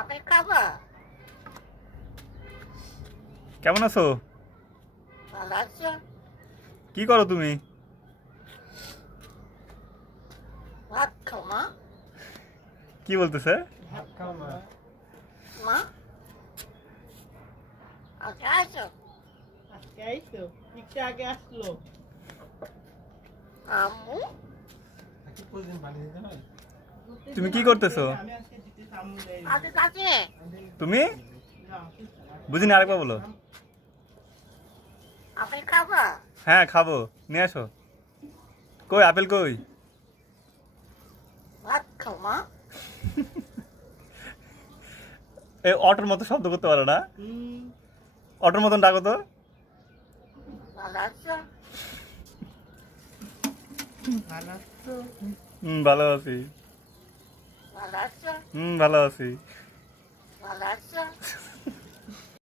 Apple খাবো? কেমন আছো? ভালো আছো? কি করো তুমি? ভাত খাও মা? কি বলতেছে? ভাত খাও মা। মা? আজকে আসো? আজকে আইছো? একটু আগে আসলো। আম্মু? তুমি কি করতেছো? আমি আজকে দিতেছি আম্মুরে। আজকে কাছে? তুমি না, বুঝিনি, আরেকবার বলো। আপেল খাবো? হ্যাঁ খাবো, নিয়ে আসো। কই আপেল কই? ভাত খাও মা? এই অটোর মতো শব্দ করতে পারো না? হুম, অটোর মতন ডাকো তো। ভালো আছো? ভালো আছো? ভালো আছি। ভালো আছো? ভালো আছি। ভালো আছো?